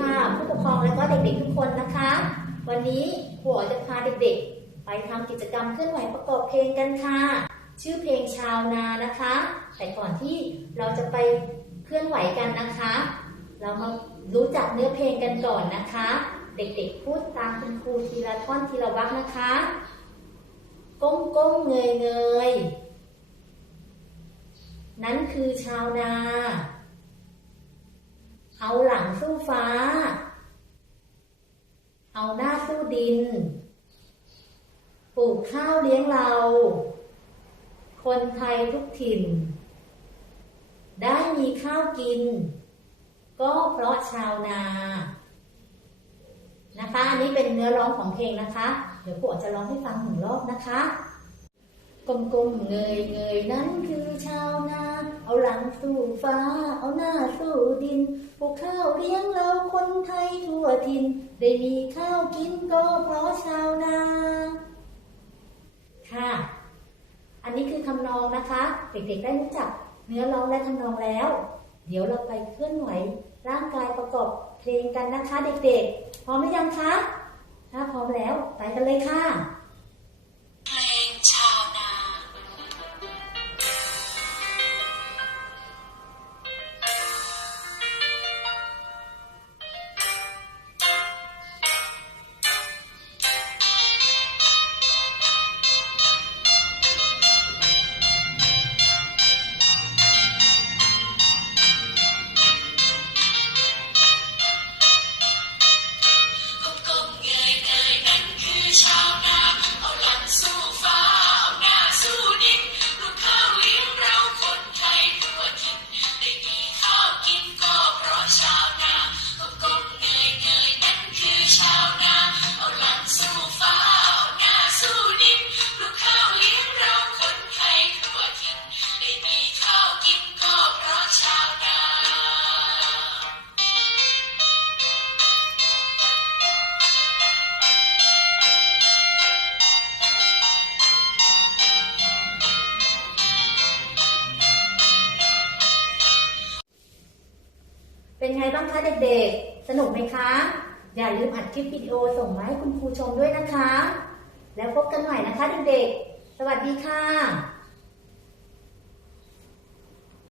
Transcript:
ค่ะ ผู้ปกครองและก็เด็กๆทุกคนนะคะ วันนี้ครูจะพาเด็กๆ ไปทำกิจกรรมเคลื่อนไหวประกอบเพลงกันค่ะ ชื่อเพลงชาวนานะคะ แต่ก่อนที่เราจะไปเคลื่อนไหวกันนะคะ เรามารู้จักเนื้อเพลงกันก่อนนะคะ เด็กๆพูดตามคุณครูทีละท่อนทีละวรรคนะคะ ก้มก้มเงยเงยนั่นคือชาวนา เอาหลังสู้ฟ้า เอาหน้าสู้ดิน ปลูกข้าวเลี้ยงเรา คนไทยทุกถิ่น ได้มีข้าวกิน ก็เพราะชาวนา นะคะ อันนี้เป็นเนื้อร้องของเพลงนะคะ เดี๋ยวครูอาจจะร้องให้ฟังหนึ่งรอบนะคะ กลมๆเงยเงยนั้น เอาหลังสู่ฟ้า เอาหน้าสู่ดินปลูกข้าวเลี้ยงเราคนไทยทั่วถิ่น ได้มีข้าวกินก็เพราะชาวนา ค่ะ อันนี้คือคำนองนะคะ เด็กๆได้รู้จักเนื้อร้องและทำนองแล้ว เดี๋ยวเราไปเคลื่อนไหวร่างกายประกอบเพลงกันนะคะ เด็กๆ พร้อมหรือยังคะ ถ้าพร้อมแล้วไปกันเลยค่ะ เป็นไงบ้างคะเด็กๆ สนุกไหมคะ อย่าลืมอัดคลิปวิดีโอส่งมาให้คุณครูชมด้วยนะคะ แล้วพบกันใหม่นะคะเด็กๆ สวัสดีค่ะ